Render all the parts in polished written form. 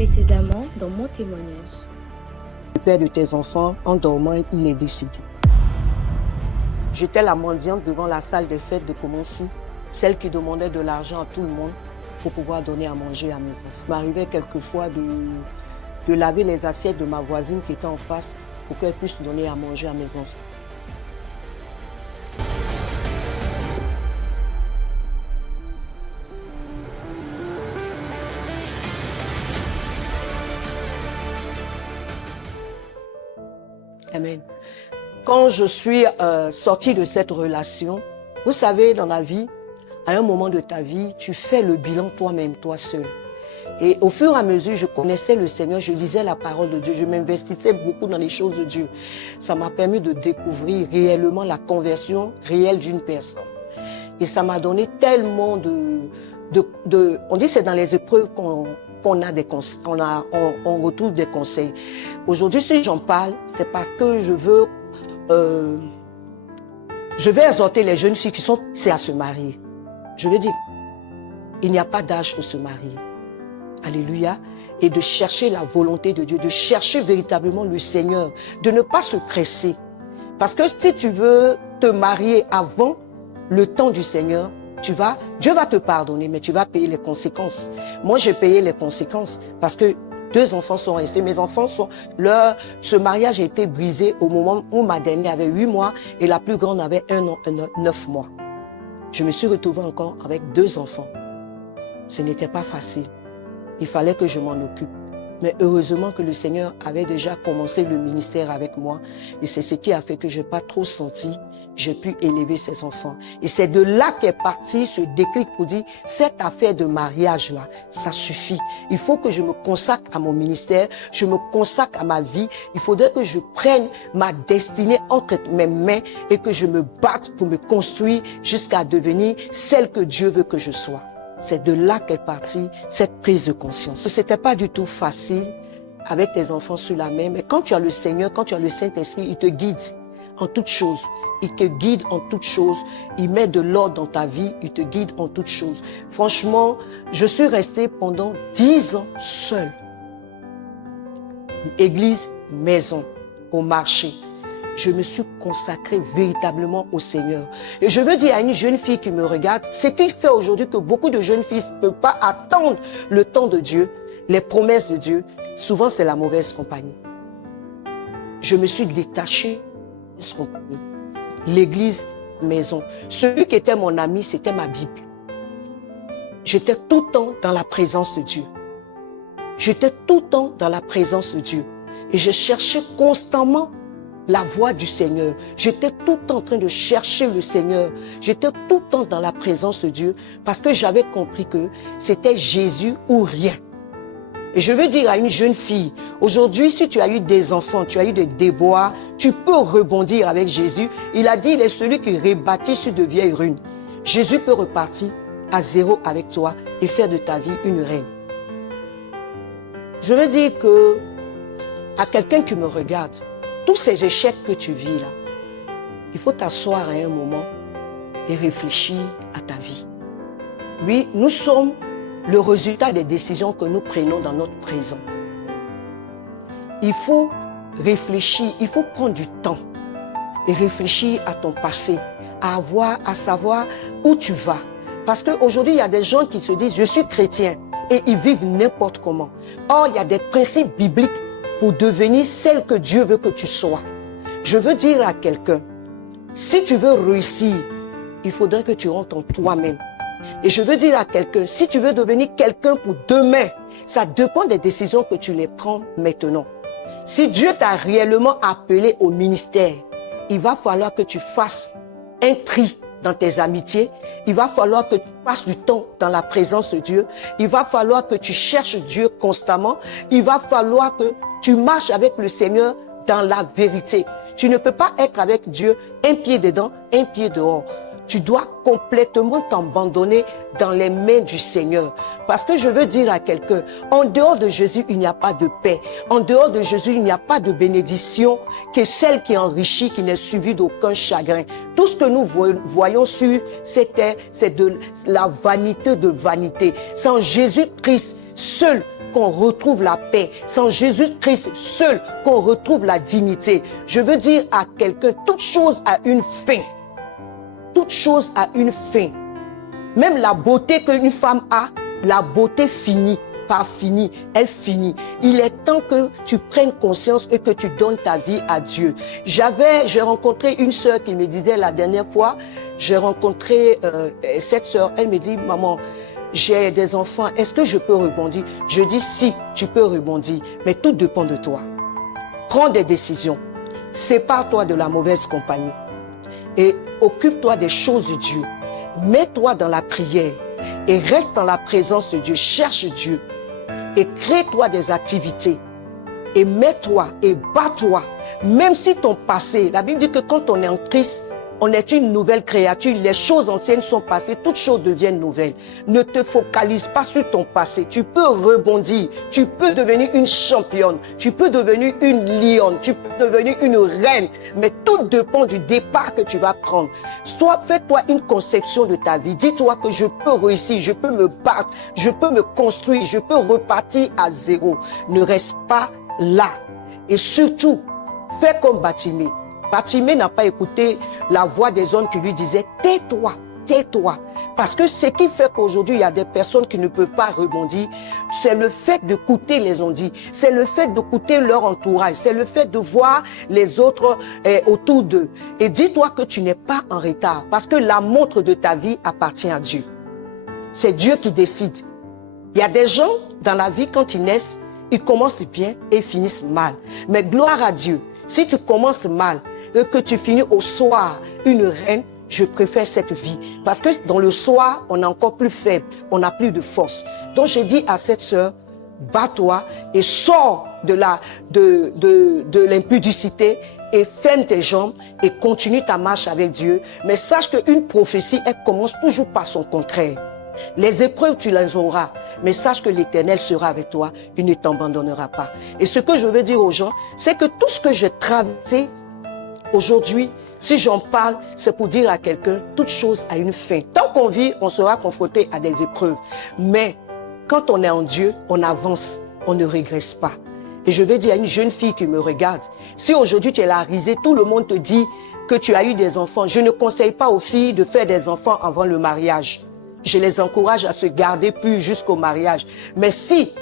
Précédemment, dans mon témoignage. Le père de tes enfants, en dormant, il est décédé. J'étais la mendiante devant la salle des fêtes de Komonsi, celle qui demandait de l'argent à tout le monde pour pouvoir donner à manger à mes enfants. Il m'arrivait quelquefois de laver les assiettes de ma voisine qui était en face pour qu'elle puisse donner à manger à mes enfants. Amen. Quand je suis sortie de cette relation, vous savez, dans la vie, à un moment de ta vie, tu fais le bilan toi-même, toi seul. Et au fur et à mesure, je connaissais le Seigneur, je lisais la parole de Dieu, je m'investissais beaucoup dans les choses de Dieu. Ça m'a permis de découvrir réellement la conversion réelle d'une personne. Et ça m'a donné tellement on dit que c'est dans les épreuves qu'on a des conseils, on retrouve des conseils. Aujourd'hui, si j'en parle, c'est parce que je vais exhorter les jeunes filles qui sont prêtes à se marier. Je veux dire, il n'y a pas d'âge pour se marier. Alléluia. Et de chercher la volonté de Dieu, de chercher véritablement le Seigneur, de ne pas se presser. Parce que si tu veux te marier avant le temps du Seigneur, Dieu va te pardonner, mais tu vas payer les conséquences. Moi, j'ai payé les conséquences parce que 2 enfants sont restés. Mes enfants ce mariage a été brisé au moment où ma dernière avait 8 mois et la plus grande avait 1 an, 9 mois. Je me suis retrouvée encore avec 2 enfants. Ce n'était pas facile. Il fallait que je m'en occupe. Mais heureusement que le Seigneur avait déjà commencé le ministère avec moi. Et c'est ce qui a fait que je n'ai pas trop senti. J'ai pu élever ces enfants. Et c'est de là qu'est parti ce déclic pour dire, cette affaire de mariage-là, ça suffit. Il faut que je me consacre à mon ministère, je me consacre à ma vie. Il faudrait que je prenne ma destinée entre mes mains et que je me batte pour me construire jusqu'à devenir celle que Dieu veut que je sois. C'est de là qu'est partie cette prise de conscience. C'était pas du tout facile avec tes enfants sous la main, mais quand tu as le Seigneur, quand tu as le Saint-Esprit, il te guide en toutes choses. Il te guide en toutes choses. Il met de l'ordre dans ta vie. Il te guide en toutes choses. Franchement, je suis restée pendant 10 ans seule. Église, maison, au marché. Je me suis consacrée véritablement au Seigneur. Et je veux dire à une jeune fille qui me regarde, ce qui fait aujourd'hui que beaucoup de jeunes filles ne peuvent pas attendre le temps de Dieu, les promesses de Dieu. Souvent, c'est la mauvaise compagnie. Je me suis détachée de cette compagnie. L'église, maison. Celui qui était mon ami, c'était ma Bible. J'étais tout le temps dans la présence de Dieu. J'étais tout le temps dans la présence de Dieu. Et je cherchais constamment la voix du Seigneur. J'étais tout le temps en train de chercher le Seigneur. J'étais tout le temps dans la présence de Dieu parce que j'avais compris que c'était Jésus ou rien. Et je veux dire à une jeune fille, aujourd'hui, si tu as eu des enfants, tu as eu des déboires, tu peux rebondir avec Jésus. Il a dit, il est celui qui rebâtit sur de vieilles ruines. Jésus peut repartir à zéro avec toi et faire de ta vie une reine. Je veux dire que, à quelqu'un qui me regarde, tous ces échecs que tu vis là, il faut t'asseoir à un moment et réfléchir à ta vie. Oui, nous sommes le résultat des décisions que nous prenons dans notre présent. Il faut réfléchir, il faut prendre du temps et réfléchir à ton passé, à savoir où tu vas. Parce qu'aujourd'hui, il y a des gens qui se disent « je suis chrétien » et ils vivent n'importe comment. Or, il y a des principes bibliques pour devenir celle que Dieu veut que tu sois. Je veux dire à quelqu'un, si tu veux réussir, il faudrait que tu rentres en toi-même. Et je veux dire à quelqu'un, si tu veux devenir quelqu'un pour demain, ça dépend des décisions que tu les prends maintenant. Si Dieu t'a réellement appelé au ministère, il va falloir que tu fasses un tri dans tes amitiés. Il va falloir que tu passes du temps dans la présence de Dieu. Il va falloir que tu cherches Dieu constamment. Il va falloir que tu marches avec le Seigneur dans la vérité. Tu ne peux pas être avec Dieu un pied dedans, un pied dehors. Tu dois complètement t'abandonner dans les mains du Seigneur. Parce que je veux dire à quelqu'un, en dehors de Jésus, il n'y a pas de paix. En dehors de Jésus, il n'y a pas de bénédiction que celle qui enrichit, qui n'est suivie d'aucun chagrin. Tout ce que nous voyons sur cette terre, c'est de la vanité de vanité. Sans Jésus-Christ seul, qu'on retrouve la paix. C'est en Jésus-Christ seul qu'on retrouve la dignité. Je veux dire à quelqu'un, toute chose a une fin. Toute chose a une fin. Même la beauté qu'une femme a, la beauté finit. Pas fini, elle finit. Il est temps que tu prennes conscience et que tu donnes ta vie à Dieu. J'ai rencontré une sœur qui me disait la dernière fois, j'ai rencontré cette sœur, elle me dit, maman, j'ai des enfants, est-ce que je peux rebondir? Je dis, si, tu peux rebondir, mais tout dépend de toi. Prends des décisions. Sépare-toi de la mauvaise compagnie et occupe-toi des choses de Dieu. Mets-toi dans la prière et reste dans la présence de Dieu. Cherche Dieu et crée-toi des activités et mets-toi et bats-toi. Même si ton passé, la Bible dit que quand on est en Christ, on est une nouvelle créature. Les choses anciennes sont passées, toutes choses deviennent nouvelles. Ne te focalise pas sur ton passé. Tu peux rebondir. Tu peux devenir une championne. Tu peux devenir une lionne. Tu peux devenir une reine. Mais tout dépend du départ que tu vas prendre. Soit fais-toi une conception de ta vie. Dis-toi que je peux réussir, je peux me battre, je peux me construire, je peux repartir à zéro. Ne reste pas là. Et surtout, fais comme Bartimée. Bartimée n'a pas écouté la voix des hommes qui lui disaient « Tais-toi, tais-toi ». Parce que ce qui fait qu'aujourd'hui, il y a des personnes qui ne peuvent pas rebondir, c'est le fait d'écouter les on-dit, c'est le fait d'écouter leur entourage, c'est le fait de voir les autres autour d'eux. Et dis-toi que tu n'es pas en retard, parce que la montre de ta vie appartient à Dieu. C'est Dieu qui décide. Il y a des gens dans la vie, quand ils naissent, ils commencent bien et ils finissent mal. Mais gloire à Dieu, si tu commences mal, et que tu finis au soir une reine, je préfère cette vie. Parce que dans le soir, on est encore plus faible, on n'a plus de force. Donc j'ai dit à cette sœur, bats-toi et sors de l'impudicité et ferme tes jambes et continue ta marche avec Dieu. Mais sache qu'une prophétie, elle commence toujours par son contraire. Les épreuves, tu les auras, mais sache que l'Éternel sera avec toi, il ne t'abandonnera pas. Et ce que je veux dire aux gens, c'est que tout ce que j'ai traversé aujourd'hui, si j'en parle, c'est pour dire à quelqu'un, toute chose a une fin. Tant qu'on vit, on sera confronté à des épreuves. Mais quand on est en Dieu, on avance, on ne régresse pas. Et je vais dire à une jeune fille qui me regarde, si aujourd'hui tu es la risée, tout le monde te dit que tu as eu des enfants, je ne conseille pas aux filles de faire des enfants avant le mariage. Je les encourage à se garder pures jusqu'au mariage. Mais si,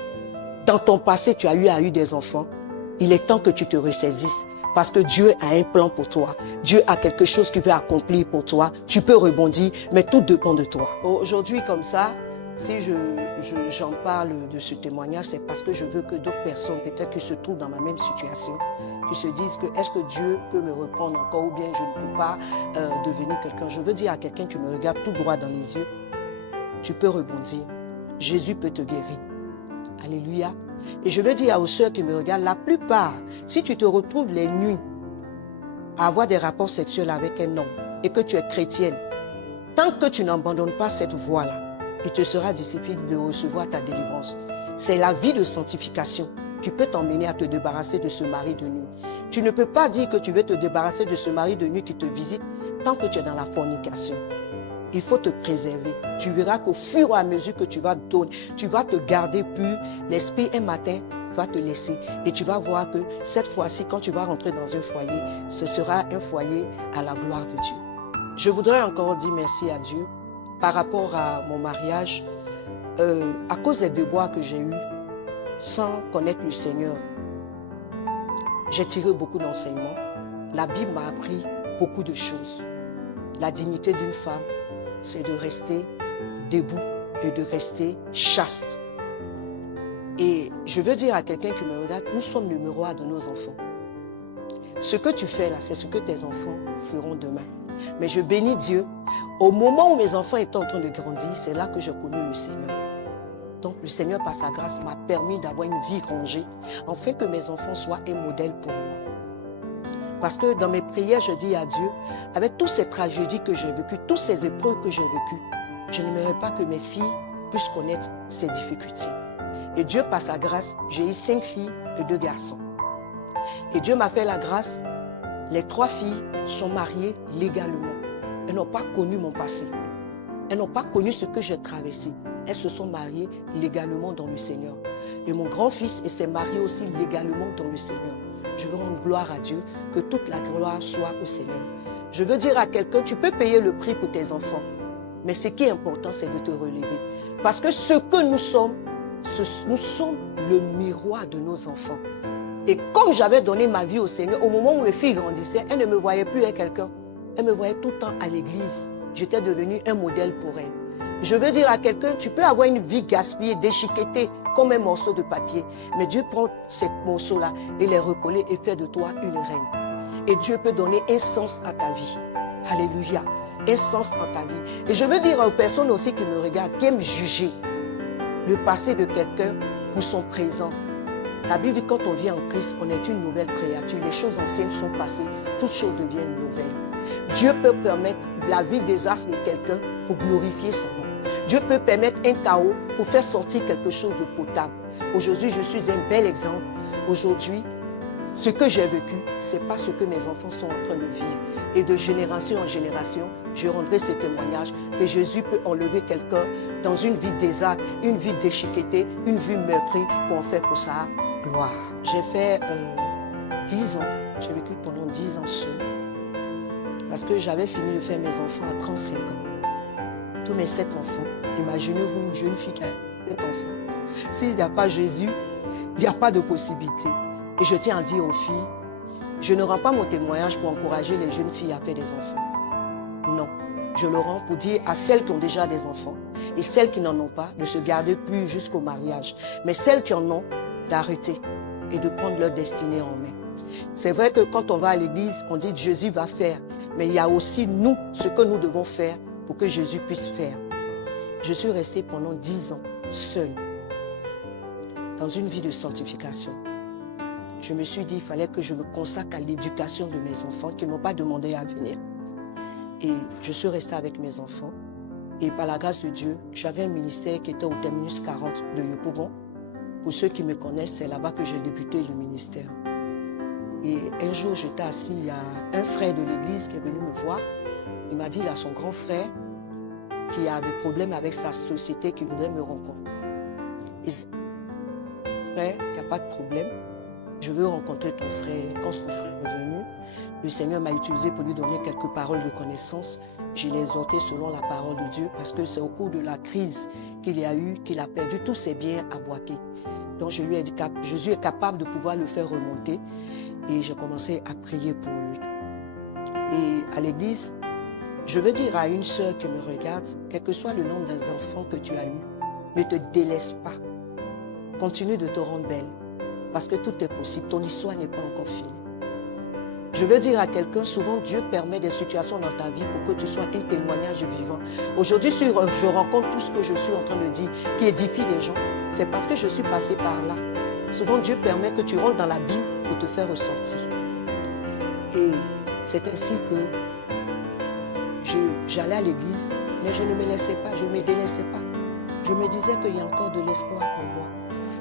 dans ton passé, tu as eu des enfants, il est temps que tu te ressaisisses. Parce que Dieu a un plan pour toi. Dieu a quelque chose qu'il veut accomplir pour toi. Tu peux rebondir, mais tout dépend de toi. Aujourd'hui, comme ça, si j'en parle de ce témoignage, c'est parce que je veux que d'autres personnes, peut-être qui se trouvent dans ma même situation, qui se disent que est-ce que Dieu peut me reprendre encore ou bien je ne peux pas devenir quelqu'un. Je veux dire à quelqu'un qui me regarde tout droit dans les yeux, tu peux rebondir. Jésus peut te guérir. Alléluia. Et je veux dire aux sœurs qui me regardent, la plupart, si tu te retrouves les nuits à avoir des rapports sexuels avec un homme et que tu es chrétienne, tant que tu n'abandonnes pas cette voie-là, il te sera difficile de recevoir ta délivrance. C'est la vie de sanctification qui peut t'emmener à te débarrasser de ce mari de nuit. Tu ne peux pas dire que tu veux te débarrasser de ce mari de nuit qui te visite tant que tu es dans la fornication. Il faut te préserver. Tu verras qu'au fur et à mesure que tu vas donner, tu vas te garder pur. L'esprit, un matin, va te laisser. Et tu vas voir que cette fois-ci, quand tu vas rentrer dans un foyer, ce sera un foyer à la gloire de Dieu. Je voudrais encore dire merci à Dieu par rapport à mon mariage. À cause des déboires que j'ai eus, sans connaître le Seigneur, j'ai tiré beaucoup d'enseignements. La Bible m'a appris beaucoup de choses. La dignité d'une femme, c'est de rester debout et de rester chaste. Et je veux dire à quelqu'un qui me regarde, nous sommes le miroir de nos enfants. Ce que tu fais là, c'est ce que tes enfants feront demain. Mais je bénis Dieu. Au moment où mes enfants étaient en train de grandir, c'est là que j'ai connu le Seigneur. Donc le Seigneur, par sa grâce, m'a permis d'avoir une vie rangée, afin que mes enfants soient un modèle pour moi. Parce que dans mes prières, je dis à Dieu, avec toutes ces tragédies que j'ai vécues, toutes ces épreuves que j'ai vécues, je n'aimerais pas que mes filles puissent connaître ces difficultés. Et Dieu, par sa grâce, j'ai eu 5 filles et 2 garçons. Et Dieu m'a fait la grâce. Les 3 filles sont mariées légalement. Elles n'ont pas connu mon passé. Elles n'ont pas connu ce que j'ai traversé. Elles se sont mariées légalement dans le Seigneur. Et mon grand-fils s'est marié aussi légalement dans le Seigneur. Je veux rendre gloire à Dieu, que toute la gloire soit au Seigneur. Je veux dire à quelqu'un, tu peux payer le prix pour tes enfants, mais ce qui est important, c'est de te relever. Parce que ce que nous sommes le miroir de nos enfants. Et comme j'avais donné ma vie au Seigneur, au moment où mes filles grandissaient, elles ne me voyaient plus avec quelqu'un. Elles me voyaient tout le temps à l'église. J'étais devenue un modèle pour elles. Je veux dire à quelqu'un, tu peux avoir une vie gaspillée, déchiquetée, comme un morceau de papier. Mais Dieu prend ces morceaux-là et les recoller et fait de toi une reine. Et Dieu peut donner un sens à ta vie. Alléluia. Un sens dans ta vie. Et je veux dire aux personnes aussi qui me regardent, qui aiment juger le passé de quelqu'un pour son présent. La Bible dit quand on vit en Christ, on est une nouvelle créature. Les choses anciennes sont passées, toutes choses deviennent nouvelles. Dieu peut permettre la vie désastre de quelqu'un pour glorifier son nom. Dieu peut permettre un chaos pour faire sortir quelque chose de potable. Aujourd'hui, je suis un bel exemple. Aujourd'hui, ce que j'ai vécu, ce n'est pas ce que mes enfants sont en train de vivre. Et de génération en génération, je rendrai ce témoignage que Jésus peut enlever quelqu'un dans une vie désastre, une vie déchiquetée, une vie meurtrie pour en faire pour sa gloire. J'ai fait 10 ans, j'ai vécu pendant 10 ans seul. Parce que j'avais fini de faire mes enfants à 35 ans. Tous mes 7 enfants. Imaginez-vous une jeune fille qui a 7 enfants. S'il n'y a pas Jésus, il n'y a pas de possibilité. Et je tiens à dire aux filles, je ne rends pas mon témoignage pour encourager les jeunes filles à faire des enfants. Non, je le rends pour dire à celles qui ont déjà des enfants et celles qui n'en ont pas de se garder plus jusqu'au mariage. Mais celles qui en ont, d'arrêter et de prendre leur destinée en main. C'est vrai que quand on va à l'église, on dit Jésus va faire. Mais il y a aussi nous, ce que nous devons faire pour que Jésus puisse faire. Je suis restée pendant 10 ans seule dans une vie de sanctification. Je me suis dit qu'il fallait que je me consacre à l'éducation de mes enfants qui n'ont pas demandé à venir. Et je suis restée avec mes enfants. Et par la grâce de Dieu, j'avais un ministère qui était au terminus 40 de Yopougon. Pour ceux qui me connaissent, c'est là-bas que j'ai débuté le ministère. Et un jour, j'étais assis, il y a un frère de l'église qui est venu me voir. Il m'a dit, il a son grand frère qui a des problèmes avec sa société, qui voudrait me rencontrer. Et frère, il n'y a pas de problème. Je veux rencontrer ton frère. Quand son frère est venu, le Seigneur m'a utilisé pour lui donner quelques paroles de connaissance. Je l'ai exhorté selon la parole de Dieu parce que c'est au cours de la crise qu'il y a eu, qu'il a perdu tous ses biens à Boaké. Donc je lui ai dit que Jésus est capable de pouvoir le faire remonter et j'ai commencé à prier pour lui. Et à l'église, je veux dire à une sœur qui me regarde, quel que soit le nombre d'enfants que tu as eu, ne te délaisse pas. Continue de te rendre belle. Parce que tout est possible, ton histoire n'est pas encore finie. Je veux dire à quelqu'un, souvent Dieu permet des situations dans ta vie pour que tu sois un témoignage vivant. Aujourd'hui, si je rencontre tout ce que je suis en train de dire, qui édifie les gens, c'est parce que je suis passée par là. Souvent Dieu permet que tu rentres dans la Bible pour te faire ressortir. Et c'est ainsi que j'allais à l'église, mais je ne me laissais pas, je ne me délaissais pas. Je me disais qu'il y a encore de l'espoir pour moi.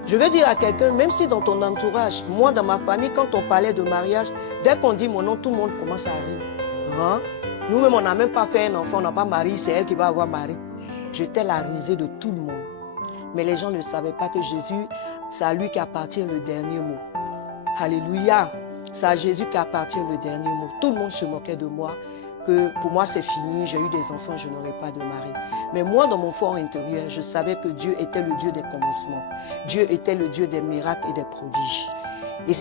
Je veux dire à quelqu'un, même si dans ton entourage, moi dans ma famille, quand on parlait de mariage, dès qu'on dit mon nom, tout le monde commence à rire. Hein? Nous-mêmes, on n'a même pas fait un enfant, on n'a pas marié, c'est elle qui va avoir mari. J'étais la risée de tout le monde. Mais les gens ne savaient pas que Jésus, c'est à lui qu'appartient le dernier mot. Alléluia! C'est à Jésus qu'appartient le dernier mot. Tout le monde se moquait de moi, que pour moi c'est fini, j'ai eu des enfants, je n'aurai pas de mari. Mais moi, dans mon fort intérieur, je savais que Dieu était le Dieu des commencements. Dieu était le Dieu des miracles et des prodiges. Et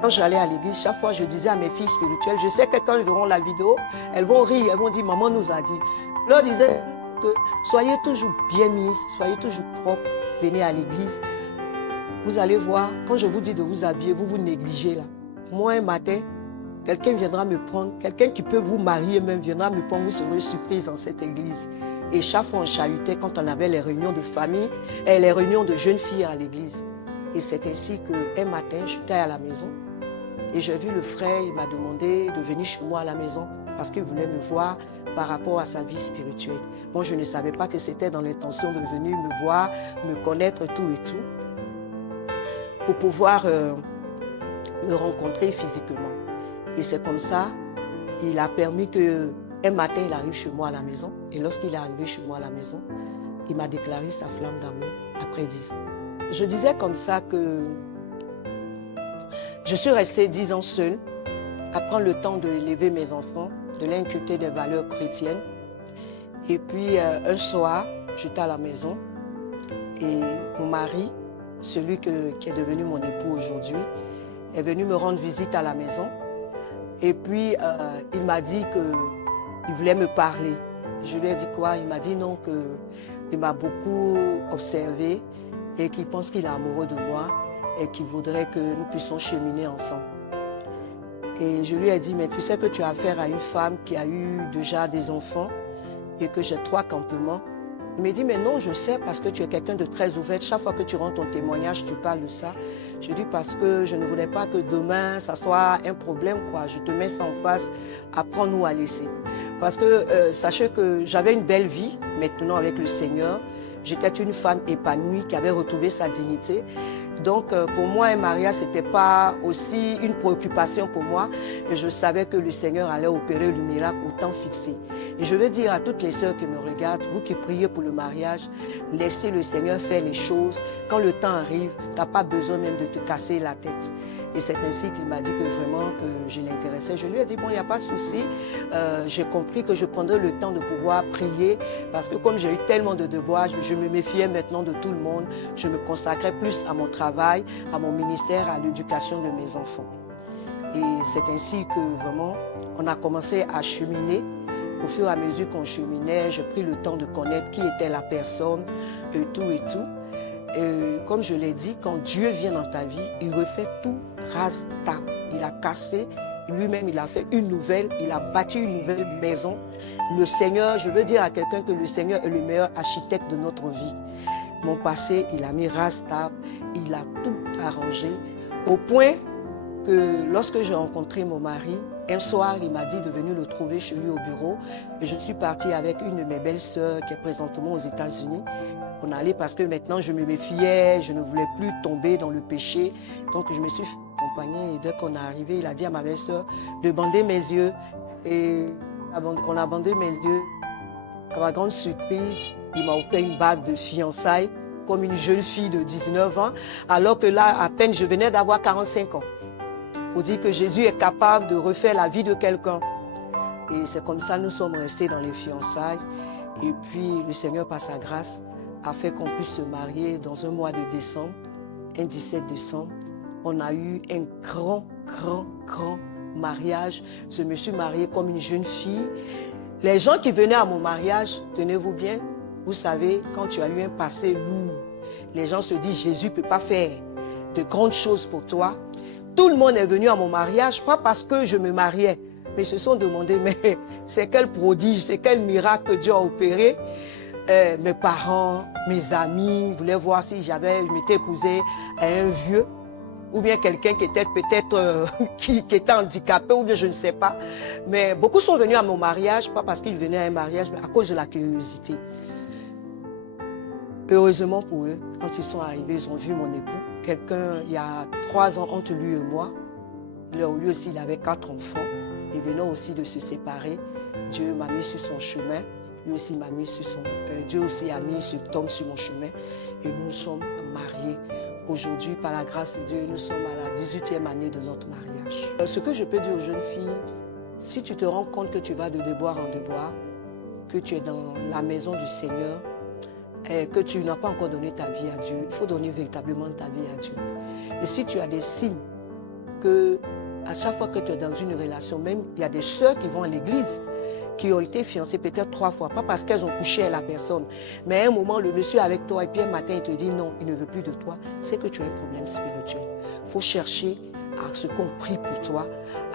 quand j'allais à l'église, chaque fois je disais à mes filles spirituelles, je sais que quand elles verront la vidéo, elles vont rire, elles vont dire, maman nous a dit. Je leur disais que soyez toujours bien mises, soyez toujours propres, venez à l'église. Vous allez voir, quand je vous dis de vous habiller, vous vous négligez là. Moi, un matin, quelqu'un viendra me prendre, quelqu'un qui peut vous marier même viendra me prendre, vous serez surprise dans cette église. Et chaque fois on chahutait quand on avait les réunions de famille et les réunions de jeunes filles à l'église. Et c'est ainsi qu'un matin, j'étais à la maison et j'ai vu le frère, il m'a demandé de venir chez moi à la maison parce qu'il voulait me voir par rapport à sa vie spirituelle. Bon, je ne savais pas que c'était dans l'intention de venir me voir, me connaître tout et tout, pour pouvoir me rencontrer physiquement. Et c'est comme ça, il a permis qu'un matin, il arrive chez moi à la maison. Et lorsqu'il est arrivé chez moi à la maison, il m'a déclaré sa flamme d'amour après 10 ans. je disais comme ça que je suis restée 10 ans seule, à prendre le temps d'élever mes enfants, de leur inculquer des valeurs chrétiennes. Et puis un soir, j'étais à la maison et mon mari, celui qui est devenu mon époux aujourd'hui, est venu me rendre visite à la maison. Et puis il m'a dit qu'il voulait me parler. Je lui ai dit quoi? Il m'a dit non, qu'il m'a beaucoup observé et qu'il pense qu'il est amoureux de moi et qu'il voudrait que nous puissions cheminer ensemble. Et je lui ai dit, mais tu sais que tu as affaire à une femme qui a eu déjà des enfants et que j'ai 3 campements. Il m'a dit, mais non, je sais parce que tu es quelqu'un de très ouvert. Chaque fois que tu rends ton témoignage, tu parles de ça. Je dis parce que je ne voulais pas que demain, ça soit un problème, quoi. Je te mets ça en face, apprends-nous à laisser. Parce que sachez que j'avais une belle vie maintenant avec le Seigneur. J'étais une femme épanouie qui avait retrouvé sa dignité. Donc, pour moi, un mariage, ce n'était pas aussi une préoccupation pour moi. Et je savais que le Seigneur allait opérer le miracle au temps fixé. Et je veux dire à toutes les sœurs qui me regardent, vous qui priez pour le mariage, laissez le Seigneur faire les choses. Quand le temps arrive, tu n'as pas besoin même de te casser la tête. Et c'est ainsi qu'il m'a dit que vraiment que je l'intéressais. Je lui ai dit, bon, il n'y a pas de souci. J'ai compris que je prendrais le temps de pouvoir prier parce que comme j'ai eu tellement de devoirs, je me méfiais maintenant de tout le monde. Je me consacrais plus à mon travail, à mon ministère, à l'éducation de mes enfants. Et c'est ainsi que vraiment, on a commencé à cheminer. Au fur et à mesure qu'on cheminait, j'ai pris le temps de connaître qui était la personne et tout et tout. Et comme je l'ai dit, quand Dieu vient dans ta vie, il refait tout ras-tap. Il a cassé, lui-même il a fait une nouvelle, il a bâti une nouvelle maison. Le Seigneur, je veux dire à quelqu'un que le Seigneur est le meilleur architecte de notre vie. Mon passé, il a mis ras-tap, il a tout arrangé, au point que lorsque j'ai rencontré mon mari, un soir, il m'a dit de venir le trouver chez lui au bureau. Et je suis partie avec une de mes belles-sœurs qui est présentement aux États-Unis. On allait parce que maintenant, je me méfiais, je ne voulais plus tomber dans le péché. Donc, je me suis accompagnée et dès qu'on est arrivé, il a dit à ma belle-sœur de bander mes yeux. Et on a bandé mes yeux. À ma grande surprise, il m'a offert une bague de fiançailles comme une jeune fille de 19 ans, alors que là, à peine, je venais d'avoir 45 ans. Il faut dire que Jésus est capable de refaire la vie de quelqu'un. Et c'est comme ça que nous sommes restés dans les fiançailles. Et puis, le Seigneur, par sa grâce, a fait qu'on puisse se marier dans un mois de décembre, un 17 décembre. On a eu un grand mariage. Je me suis mariée comme une jeune fille. Les gens qui venaient à mon mariage, tenez-vous bien, vous savez, quand tu as eu un passé lourd, les gens se disent, Jésus ne peut pas faire de grandes choses pour toi. Tout le monde est venu à mon mariage, pas parce que je me mariais, mais se sont demandé, mais c'est quel prodige, c'est quel miracle que Dieu a opéré. Mes parents, mes amis voulaient voir si je m'étais épousée à un vieux ou bien quelqu'un qui était peut-être qui était handicapé ou bien je ne sais pas. Mais beaucoup sont venus à mon mariage, pas parce qu'ils venaient à un mariage, mais à cause de la curiosité. Heureusement pour eux, quand ils sont arrivés, ils ont vu mon époux. Quelqu'un, il y a 3 ans, entre lui et moi, lui aussi, il avait 4 enfants. Et venant aussi de se séparer, Dieu m'a mis sur son chemin. Lui aussi m'a mis sur son... Dieu aussi a mis cet homme sur mon chemin. Et nous sommes mariés. Aujourd'hui, par la grâce de Dieu, nous sommes à la 18e année de notre mariage. Ce que je peux dire aux jeunes filles, si tu te rends compte que tu vas de déboire en déboire, que tu es dans la maison du Seigneur, et que tu n'as pas encore donné ta vie à Dieu, il faut donner véritablement ta vie à Dieu. Et si tu as des signes que à chaque fois que tu es dans une relation, même il y a des sœurs qui vont à l'église, qui ont été fiancées peut-être 3 fois, pas parce qu'elles ont couché avec la personne, mais à un moment, le monsieur est avec toi et puis un matin, il te dit non, il ne veut plus de toi, c'est que tu as un problème spirituel. Il faut chercher à ce qu'on prie pour toi,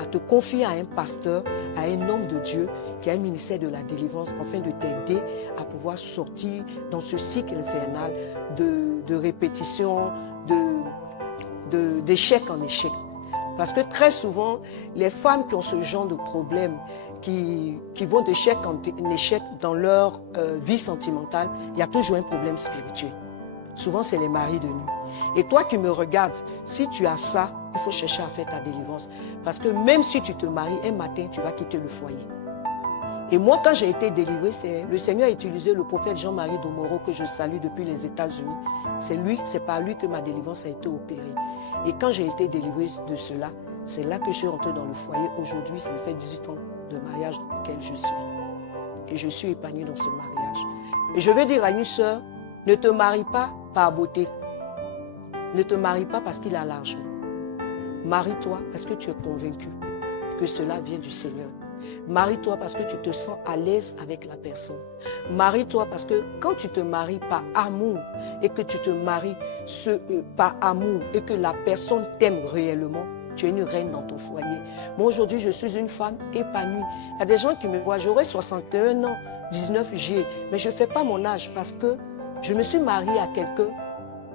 à te confier à un pasteur, à un homme de Dieu qui a un ministère de la délivrance afin de t'aider à pouvoir sortir dans ce cycle infernal de répétition, d'échec en échec. Parce que très souvent, les femmes qui ont ce genre de problème, qui vont d'échec en échec dans leur vie sentimentale, il y a toujours un problème spirituel. Souvent, c'est les maris de nuit. Et toi qui me regardes, si tu as ça, il faut chercher à faire ta délivrance. Parce que même si tu te maries, un matin, tu vas quitter le foyer. Et moi, quand j'ai été délivrée, le Seigneur a utilisé le prophète Jean-Marie Domoro, que je salue depuis les États-Unis. C'est par lui que ma délivrance a été opérée. Et quand j'ai été délivrée de cela, c'est là que je suis rentrée dans le foyer. Aujourd'hui, ça me fait 18 ans de mariage dans lequel je suis. Et je suis épanouie dans ce mariage. Et je veux dire à une sœur, ne te marie pas par beauté. Ne te marie pas parce qu'il a l'argent. Marie-toi parce que tu es convaincu que cela vient du Seigneur. Marie-toi parce que tu te sens à l'aise avec la personne. Marie-toi parce que quand tu te maries par amour et que tu te maries par amour et que la personne t'aime réellement, tu es une reine dans ton foyer. Moi aujourd'hui, je suis une femme épanouie. Il y a des gens qui me voient, j'aurai 61 ans, 19 juillet, mais je ne fais pas mon âge parce que je me suis mariée à quelqu'un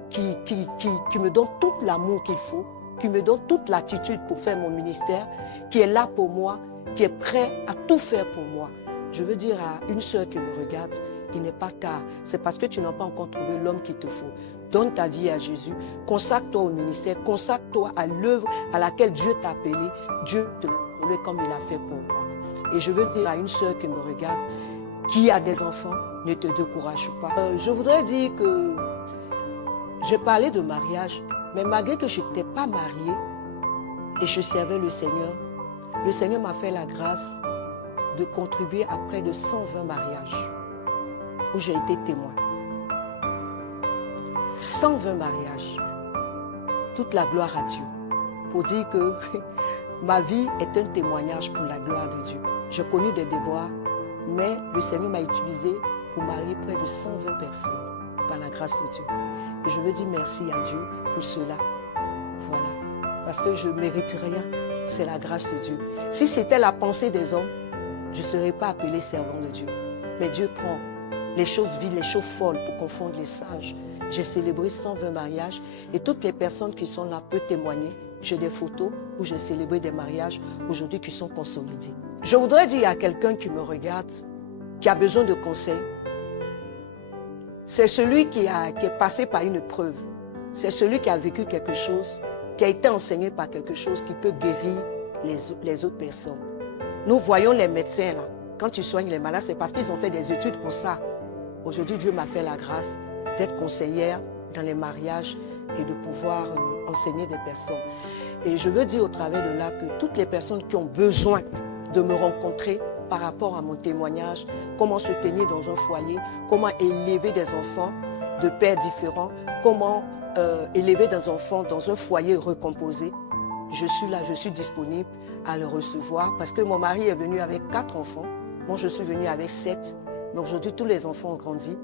qui me donne tout l'amour qu'il faut, qui me donne toute l'attitude pour faire mon ministère, qui est là pour moi, qui est prêt à tout faire pour moi. Je veux dire à une sœur qui me regarde, il n'est pas tard. C'est parce que tu n'as pas encore trouvé l'homme qu'il te faut. Donne ta vie à Jésus, consacre-toi au ministère, consacre-toi à l'œuvre à laquelle Dieu t'a appelé. Dieu te l'a comme il a fait pour moi. Et je veux dire à une sœur qui me regarde, qui a des enfants, ne te décourage pas. Je voudrais dire que j'ai parlé de mariage, mais malgré que je n'étais pas mariée et je servais le Seigneur m'a fait la grâce de contribuer à près de 120 mariages où j'ai été témoin. 120 mariages. Toute la gloire à Dieu. Pour dire que ma vie est un témoignage pour la gloire de Dieu. J'ai connu des déboires, mais le Seigneur m'a utilisé pour marier près de 120 personnes par la grâce de Dieu. Et je veux dire merci à Dieu pour cela. Voilà. Parce que je ne mérite rien. C'est la grâce de Dieu. Si c'était la pensée des hommes, je ne serais pas appelé servant de Dieu. Mais Dieu prend les choses vides, les choses folles pour confondre les sages. J'ai célébré 120 mariages et toutes les personnes qui sont là peuvent témoigner. J'ai des photos où j'ai célébré des mariages aujourd'hui qui sont consolidés. Je voudrais dire à quelqu'un qui me regarde, qui a besoin de conseils, c'est celui qui est passé par une preuve. C'est celui qui a vécu quelque chose, qui a été enseigné par quelque chose qui peut guérir les autres personnes. Nous voyons les médecins là, quand ils soignent les malades, c'est parce qu'ils ont fait des études pour ça. Aujourd'hui, Dieu m'a fait la grâce d'être conseillère dans les mariages et de pouvoir enseigner des personnes. Et je veux dire au travers de là que toutes les personnes qui ont besoin de me rencontrer par rapport à mon témoignage, comment se tenir dans un foyer, comment élever des enfants de pères différents, comment élever des enfants dans un foyer recomposé. Je suis là, je suis disponible à le recevoir parce que mon mari est venu avec 4 enfants. Moi, je suis venue avec 7. Mais aujourd'hui, tous les enfants ont grandi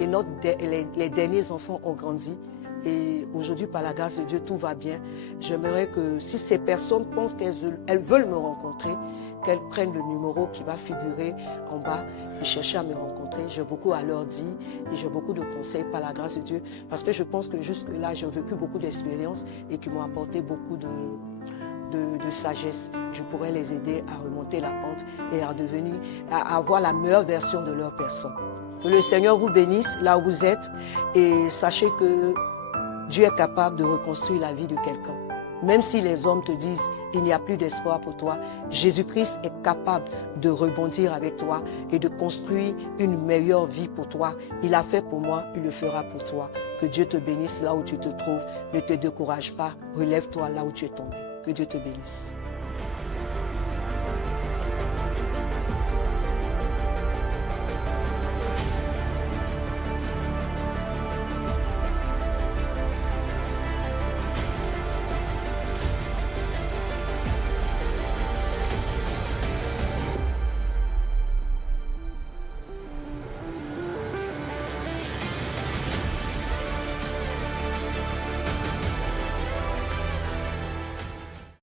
et les derniers enfants ont grandi. Et aujourd'hui, par la grâce de Dieu, tout va bien. J'aimerais que si ces personnes pensent qu'elles veulent me rencontrer, qu'elles prennent le numéro qui va figurer en bas et chercher à me rencontrer. J'ai beaucoup à leur dire et j'ai beaucoup de conseils par la grâce de Dieu parce que je pense que jusque-là, j'ai vécu beaucoup d'expériences et qui m'ont apporté beaucoup de sagesse. Je pourrais les aider à remonter la pente et à avoir la meilleure version de leur personne. Que le Seigneur vous bénisse là où vous êtes et sachez que Dieu est capable de reconstruire la vie de quelqu'un. Même si les hommes te disent il n'y a plus d'espoir pour toi, Jésus-Christ est capable de rebondir avec toi et de construire une meilleure vie pour toi. Il a fait pour moi, il le fera pour toi. Que Dieu te bénisse là où tu te trouves. Ne te décourage pas, relève-toi là où tu es tombé. Que Dieu te bénisse.